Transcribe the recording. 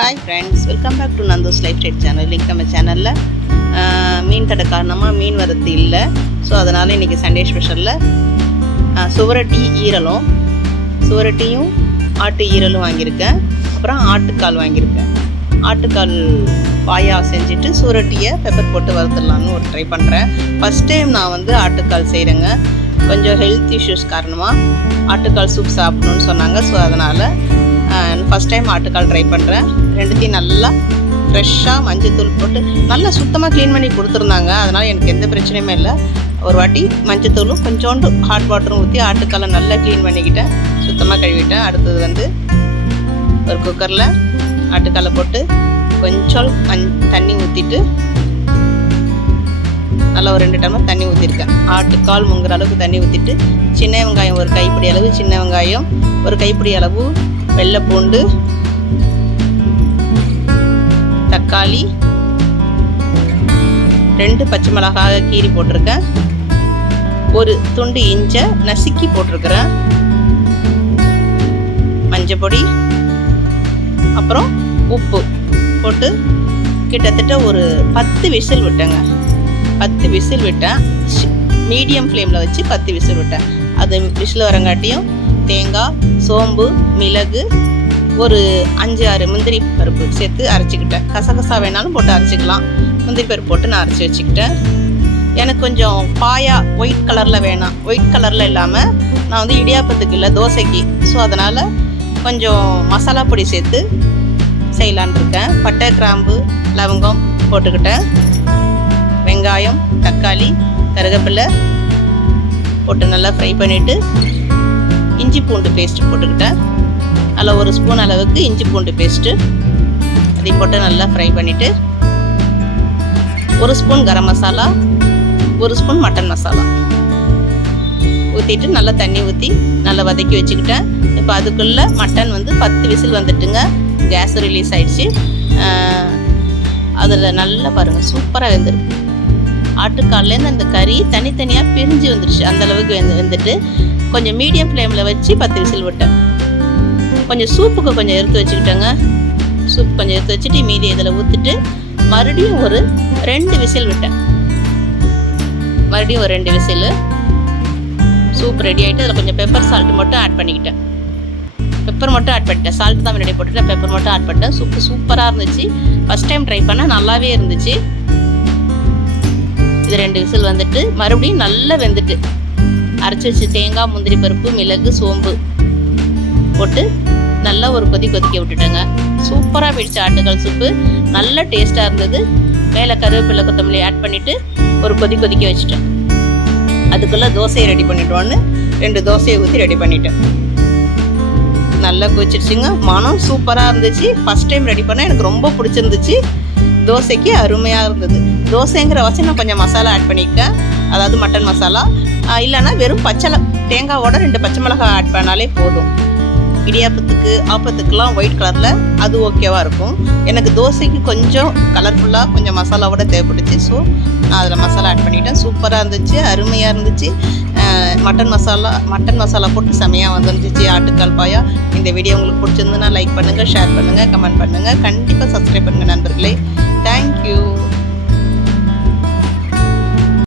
Hi friends welcome back to Nandhos lifestyle channel link நம்ம சேனலில் மீன் தடை காரணமாக மீன் வரத்து இல்லை. ஸோ அதனால் இன்றைக்கி சண்டே ஸ்பெஷலில் சுவரட்டி ஈரலும் சுவரட்டியும் ஆட்டு ஈரலும் வாங்கியிருக்கேன். அப்புறம் ஆட்டுக்கால் வாங்கியிருக்கேன். ஆட்டுக்கால் பாயா செஞ்சுட்டு சுவரட்டியை பெப்பர் போட்டு வறுத்துடலான்னு ஒரு ட்ரை பண்ணுறேன் ஃபஸ்ட் டைம் நான் வந்து ஆட்டுக்கால் செய்கிறேங்க கொஞ்சம் ஹெல்த் இஷ்யூஸ் காரணமாக ஆட்டுக்கால் சூப் சாப்பிடணும்னு சொன்னாங்க. ஸோ அதனால் ஃபஸ்ட் டைம் ஆட்டுக்கால் ட்ரை பண்ணுறேன் ரெண்டுத்தையும் நல்லா ஃப்ரெஷ்ஷாக மஞ்சத்தூள் போட்டு நல்லா சுத்தமாக க்ளீன் பண்ணி கொடுத்துருந்தாங்க. அதனால் எனக்கு எந்த பிரச்சனையுமே இல்லை. ஒரு வாட்டி மஞ்சத்தூளும் கொஞ்சோண்டு ஹாட் வாட்டரும் ஊற்றி ஆட்டுக்காலை நல்லா க்ளீன் பண்ணிக்கிட்டேன். சுத்தமாக கழுவிட்டேன். அடுத்தது வந்து ஒரு குக்கரில் ஆட்டுக்காலை போட்டு கொஞ்சம் மஞ் தண்ணி ஊற்றிட்டு நல்லா ஒரு ரெண்டு டம்ளர் தண்ணி ஊற்றிருக்கேன் ஆட்டுக்கால் முங்குற அளவுக்கு தண்ணி ஊற்றிட்டு சின்ன வெங்காயம் ஒரு கைப்பிடி அளவு சின்ன வெங்காயம் ஒரு கைப்பிடி அளவு வெள்ளை பூண்டு தக்காளி. ரெண்டு பச்சை மிளகாய் கீரி போட்டிருக்கேன். ஒரு துண்டு இஞ்சை நசுக்கி போட்டிருக்கிறேன். மஞ்சள் பொடி. அப்புறம் உப்பு போட்டு கிட்டத்தட்ட ஒரு பத்து விசில் விட்டேங்க. பத்து விசில் விட்டேன். மீடியம் ஃப்ளேமில் வச்சு பத்து விசில் விட்டேன். அது விசில் வரங்காட்டியும் தேங்காய் சோம்பு மிளகு ஒரு அஞ்சு ஆறு முந்திரி பருப்பு சேர்த்து அரைச்சிக்கிட்டேன். கசகசா வேணாலும் போட்டு அரைச்சிக்கலாம். முந்திரி பருப்பு போட்டு நான் அரைச்சி வச்சுக்கிட்டேன். எனக்கு கொஞ்சம் பாயா ஒயிட் கலரில் வேணாம். ஒயிட் கலரில் இல்லாமல் நான் வந்து இடியாப்பத்துக்கு இல்லை தோசைக்கு. ஸோ அதனால் கொஞ்சம் மசாலா பொடி சேர்த்து செய்யலான் இருக்கேன். பட்டை கிராம்பு லவங்கம் போட்டுக்கிட்டேன். வெங்காயம் தக்காளி கருகப்பில்லை போட்டு நல்லா ஃப்ரை பண்ணிவிட்டு இஞ்சி பூண்டு பேஸ்ட்டு போட்டுக்கிட்டேன். அதில் ஒரு ஸ்பூன் அளவுக்கு இஞ்சி பூண்டு பேஸ்ட்டு. அதையும் போட்டு நல்லா ஃப்ரை பண்ணிவிட்டு ஒரு ஸ்பூன் கரம் மசாலா ஒரு ஸ்பூன் மட்டன் மசாலா. ஊற்றிட்டு நல்லா தண்ணி ஊற்றி நல்லா வதக்கி வச்சுக்கிட்டேன். இப்போ அதுக்குள்ளே மட்டன் வந்து பத்து விசில் வந்துட்டுங்க. கேஸ் ரிலீஸ் ஆயிடுச்சு. அதில் நல்லா பாருங்கள் சூப்பராக வெந்திருக்கு. ஆட்டுக்கால்லேருந்து அந்த கறி தனித்தனியாக பிரிஞ்சு வந்துடுச்சு அந்த அளவுக்கு வெந்து வெந்துட்டு கொஞ்சம் மீடியம் ஃப்ளேமில் வச்சு பத்து விசில் விட்டேன். கொஞ்சம் சூப்புக்கு கொஞ்சம் எடுத்து வச்சுக்கிட்டேங்க. சூப் கொஞ்சம் எடுத்து வச்சுட்டு மீதி இதில் ஊற்றிட்டு மறுபடியும் ஒரு ரெண்டு விசில் விட்டேன். மறுபடியும் ஒரு ரெண்டு விசில். சூப் ரெடி ஆகிட்டு அதில் கொஞ்சம் பெப்பர் சால்ட் மட்டும் ஆட் பண்ணிக்கிட்டேன். பெப்பர் மட்டும் ஆட் பண்ணிட்டேன். சால்ட் தான் முன்னாடி போட்டுட்டேன். பெப்பர் மட்டும் ஆட் பண்ணிட்டேன். சூப்பு சூப்பராக இருந்துச்சு. ஃபஸ்ட் டைம் ட்ரை பண்ணால் நல்லாவே இருந்துச்சு. இது ரெண்டு விசில் வந்துட்டு மறுபடியும் நல்லா வெந்துட்டு. அரைச்சி வச்சு தேங்காய் முந்திரி பருப்பு மிளகு சோம்பு போட்டு நல்லா ஒரு கொதி கொதிக்க விட்டுட்டேங்க. சூப்பராக போயிடுச்சு ஆட்டுக்கால் சூப்பு. நல்ல டேஸ்ட்டாக இருந்தது. மேலே கருவேப்பிலை கொத்தமல்லி ஆட் பண்ணிவிட்டு ஒரு கொதி கொதிக்க வச்சுட்டேன். அதுக்குள்ளே தோசையை ரெடி பண்ணிட்டோன்னு ரெண்டு தோசையை ஊற்றி ரெடி பண்ணிட்டேன். நல்லா கொதிச்சிருச்சுங்க மனம் சூப்பராக இருந்துச்சு. ஃபஸ்ட் டைம் ரெடி பண்ணால் எனக்கு ரொம்ப பிடிச்சிருந்துச்சு. தோசைக்கு அருமையாக இருந்தது. தோசைங்கிற வச்சு நான் கொஞ்சம் மசாலா ஆட் பண்ணியிருக்கேன். அதாவது மட்டன் மசாலா. இல்லைன்னா வெறும் பச்சை தேங்காவோட ரெண்டு பச்சை மிளகாய் ஆட் பண்ணாலே போதும். இடியாப்பத்துக்கு ஆப்பத்துக்குலாம் ஒயிட் கலரில் அது ஓகேவாக இருக்கும். எனக்கு தோசைக்கு கொஞ்சம் கலர்ஃபுல்லாக கொஞ்சம் மசாலாவோட தேவைப்பட்டுச்சு ஸோ நான் அதில் மசாலா ஆட் பண்ணிட்டேன். சூப்பராக இருந்துச்சு அருமையாக இருந்துச்சு. மட்டன் மசாலா மட்டன் மசாலா போட்டு செமையாக வந்துருந்துச்சு. ஆட்டுக்கால் பாயா. இந்த வீடியோ உங்களுக்கு பிடிச்சிருந்துன்னா லைக் பண்ணுங்கள் ஷேர் பண்ணுங்கள் கமெண்ட் பண்ணுங்கள் கண்டிப்பாக சப்ஸ்கிரைப் பண்ணுங்கள் நண்பர்களே. தேங்க்யூ